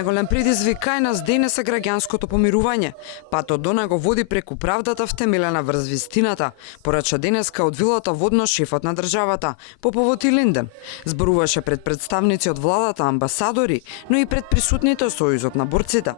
Најголем предизвик кај нас денес е граѓанското помирување. Патот до него води преку правдата втемелена врз вистината, порача денеска од вилата водно шефот на државата, по повод Илинден. Зборуваше пред представници од владата, амбасадори, но и пред присутните од Сојузот на борците.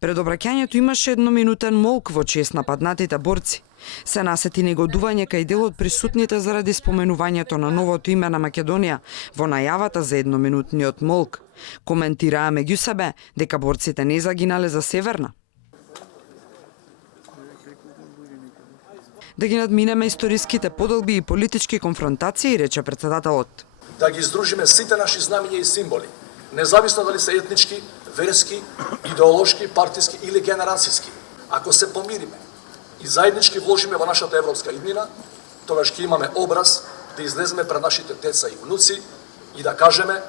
Пред обраќањето имаше едноминутен молк во чест на паднатите борци. Се насети негодување кај дел од присутните заради споменувањето на новото име на Македонија во најавата за едноминутниот молк. Коментираа меѓу себе дека борците не загинале за Северна. Да ги надминеме историските поделби и политички конфронтации, рече председателот. Да ги издружиме сите наши знамиња и символи, независно дали се етнички, верски, идеолошки, партиски или генерацијски. Ако се помириме и заеднички вложиме во нашата европска иднина, тогаш ќе имаме образ да излеземе пред нашите деца и внуци и да кажеме: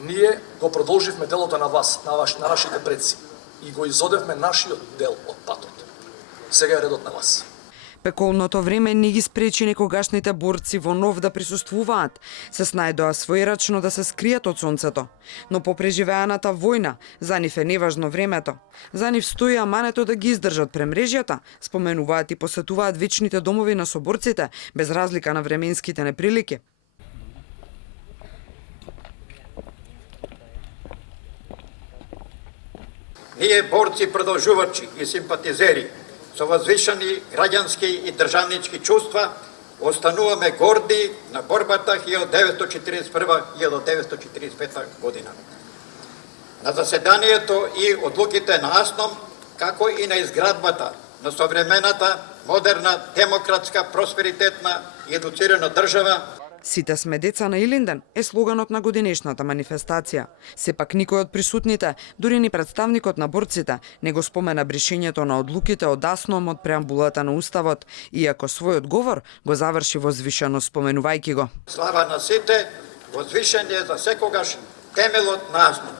ние го продолживме делото на вас, на нашите предци, и го изодевме нашиот дел од патот. Сега е редот на вас. Пеколното време не ги спречи некогашните борци во нов да присуствуваат, се снајдоа својрачно да се скријат од сонцето. Но по преживеаната војна, за нив е неважно времето. За нив стои амането да ги издржат премрежјата, споменуваат и посетуваат вечните домови на соборците, без разлика на временските неприлики. Ние борци, продолжувачи и симпатизери со возвишени граѓански и државнички чувства остануваме горди на борбата 1941-1945 година. На заседанието и одлуките на АСНОМ, како и на изградбата на современата, модерна, демократска, просперитетна и едуцирана држава, Сите сме деца на Илинден е слоганот на годинешната манифестација. Сепак никој од присутните, дури ни представникот на борците, не го спомена бришењето на одлуките од АСНОМ од преамбулата на Уставот, иако својот говор го заврши возвишено споменувајќи го. Слава на сите, возвишен е за секогаш темелот на АСНОМ.